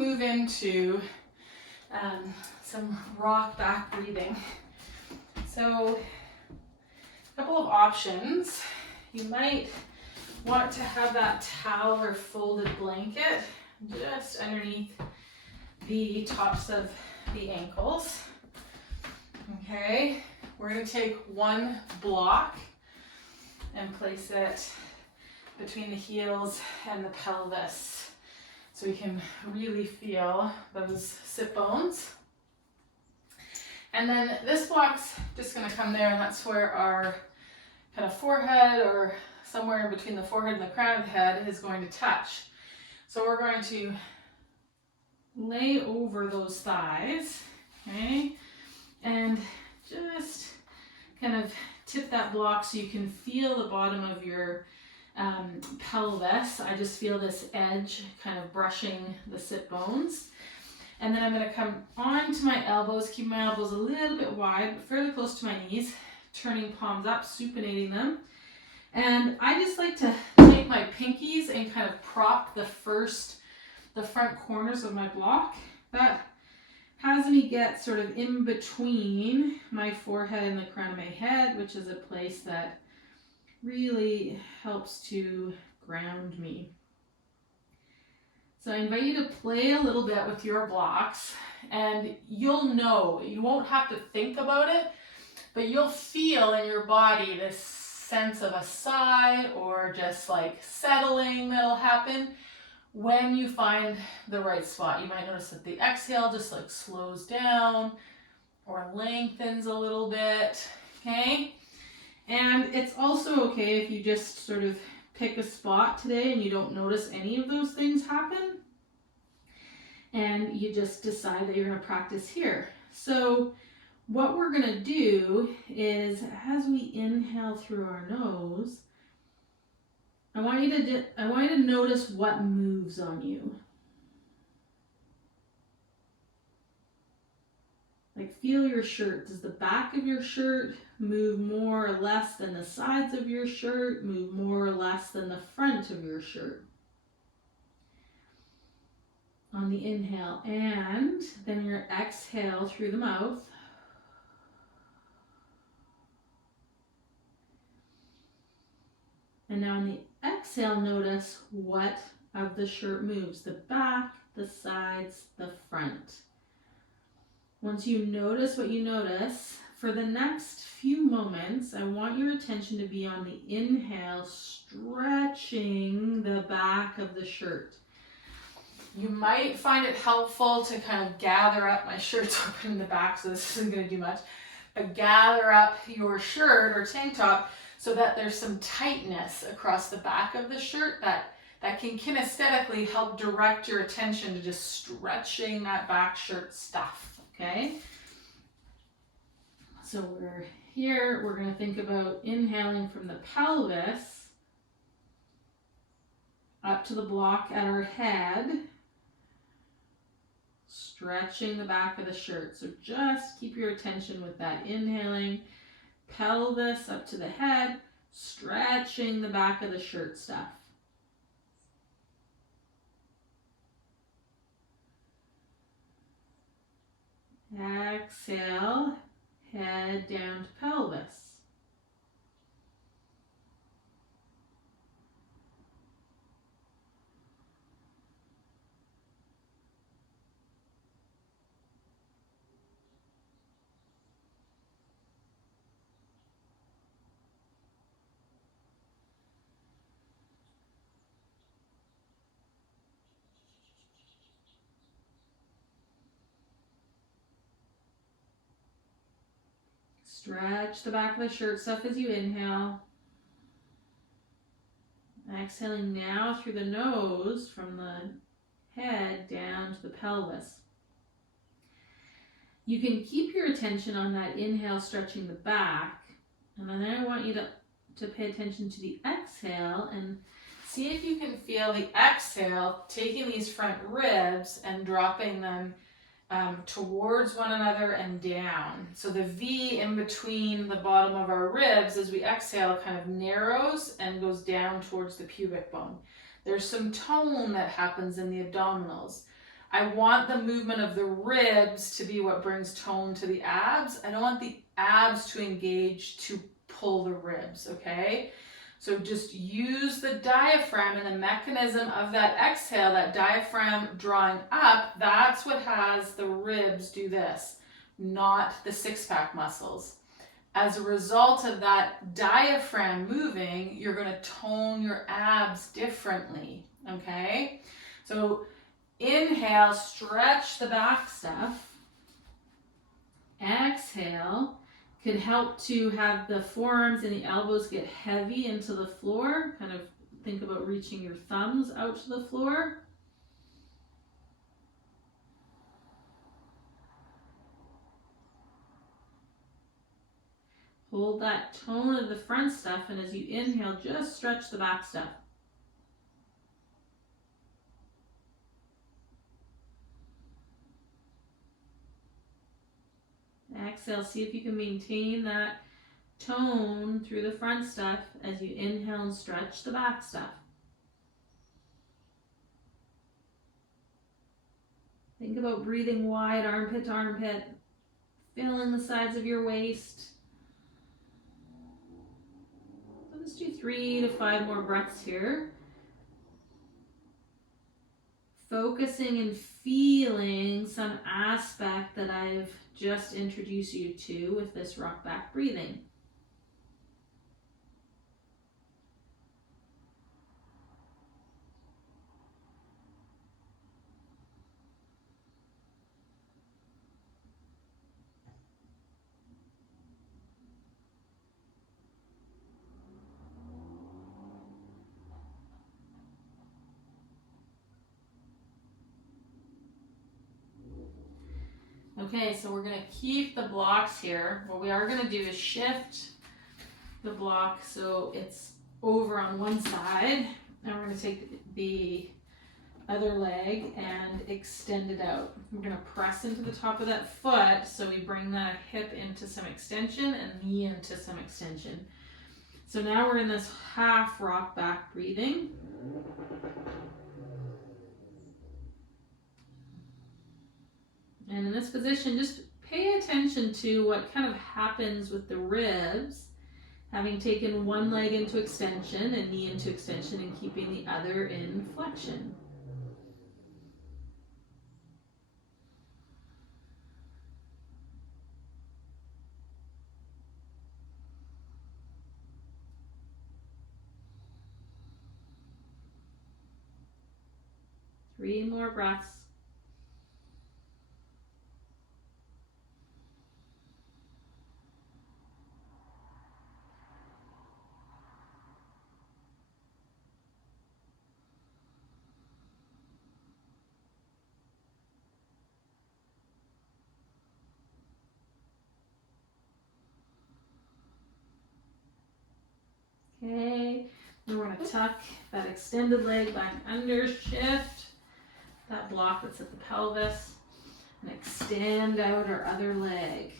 Move into some rock back breathing. So a couple of options. You might want to have that towel or folded blanket just underneath the tops of the ankles. Okay, we're going to take one block and place it between the heels and the pelvis so we can really feel those sit bones. And then this block's just going to come there, and that's where our kind of forehead, or somewhere in between the forehead and the crown of the head, is going to touch. So we're going to lay over those thighs, okay, and just kind of tip that block so you can feel the bottom of your pelvis. I just feel this edge kind of brushing the sit bones. And then I'm going to come onto my elbows, keep my elbows a little bit wide, but fairly close to my knees, turning palms up, supinating them. And I just like to take my pinkies and kind of prop the front corners of my block. That has me get sort of in between my forehead and the crown of my head, which is a place that really helps to ground me. So I invite you to play a little bit with your blocks, and you'll know, you won't have to think about it, but you'll feel in your body this sense of a sigh or just like settling that'll happen when you find the right spot. You might notice that the exhale just like slows down or lengthens a little bit, okay? And it's also okay if you just sort of pick a spot today and you don't notice any of those things happen, and you just decide that you're going to practice here. So what we're going to do is, as we inhale through our nose, I want you to notice what moves on you. Like, feel your shirt. Does the back of your shirt move more or less than the sides of your shirt? Move more or less than the front of your shirt? On the inhale, and then your exhale through the mouth. And now on the exhale, notice what of the shirt moves. The back, the sides, the front. Once you notice what you notice, for the next few moments, I want your attention to be on the inhale, stretching the back of the shirt. You might find it helpful to kind of gather up, my shirt's open in the back, so this isn't going to do much, but gather up your shirt or tank top so that there's some tightness across the back of the shirt that can kinesthetically help direct your attention to just stretching that back shirt stuff. Okay, so we're here, we're going to think about inhaling from the pelvis up to the block at our head, stretching the back of the shirt. So just keep your attention with that inhaling, pelvis up to the head, stretching the back of the shirt stuff. Exhale, head down to pelvis. Stretch the back of the shirt stuff as you inhale. Exhaling now through the nose from the head down to the pelvis. You can keep your attention on that inhale, stretching the back, and then I want you to pay attention to the exhale and see if you can feel the exhale taking these front ribs and dropping them towards one another and down. So the V in between the bottom of our ribs as we exhale kind of narrows and goes down towards the pubic bone. There's some tone that happens in the abdominals. I want the movement of the ribs to be what brings tone to the abs. I don't want the abs to engage to pull the ribs, okay? So just use the diaphragm and the mechanism of that exhale, that diaphragm drawing up, that's what has the ribs do this, not the six-pack muscles. As a result of that diaphragm moving, you're going to tone your abs differently, okay? So inhale, stretch the back stuff. Exhale, can help to have the forearms and the elbows get heavy into the floor. Kind of think about reaching your thumbs out to the floor. Hold that tone of the front stuff, and as you inhale, just stretch the back stuff. Exhale, see if you can maintain that tone through the front stuff as you inhale and stretch the back stuff. Think about breathing wide, armpit to armpit, filling the sides of your waist. Let's do 3 to 5 more breaths here. Focusing and feeling some aspect that I've just introduced you to with this rock back breathing. Okay, so we're going to keep the blocks here. What we are going to do is shift the block so it's over on one side. Now we're going to take the other leg and extend it out. We're going to press into the top of that foot so we bring the hip into some extension and knee into some extension. So now we're in this half rock back breathing. And in this position, just pay attention to what kind of happens with the ribs, having taken one leg into extension and knee into extension and keeping the other in flexion. Three more breaths. Okay, and we're going to tuck that extended leg back under, shift that block that's at the pelvis, and extend out our other leg.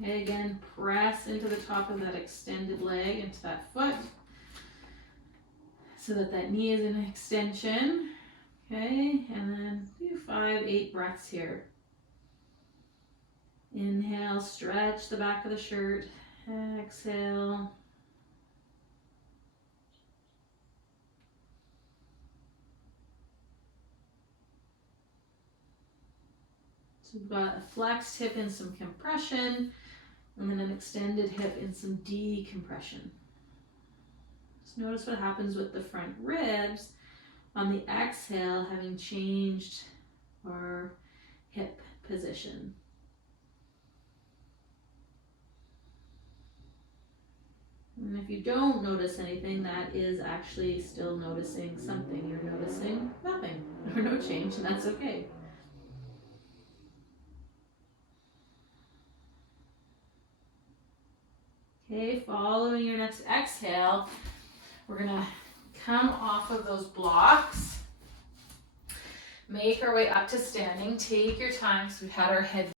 Okay, again, press into the top of that extended leg, into that foot, so that that knee is in extension. Okay, and then do 5, 8 breaths here. Inhale, stretch the back of the shirt. Exhale. So we've got a flexed hip and some compression, and then an extended hip and some decompression. Just notice what happens with the front ribs on the exhale, having changed our hip position. And if you don't notice anything, that is actually still noticing something. You're noticing nothing or no change, and that's okay. Okay, following your next exhale, we're gonna come off of those blocks, make our way up to standing. Take your time, so we've had our head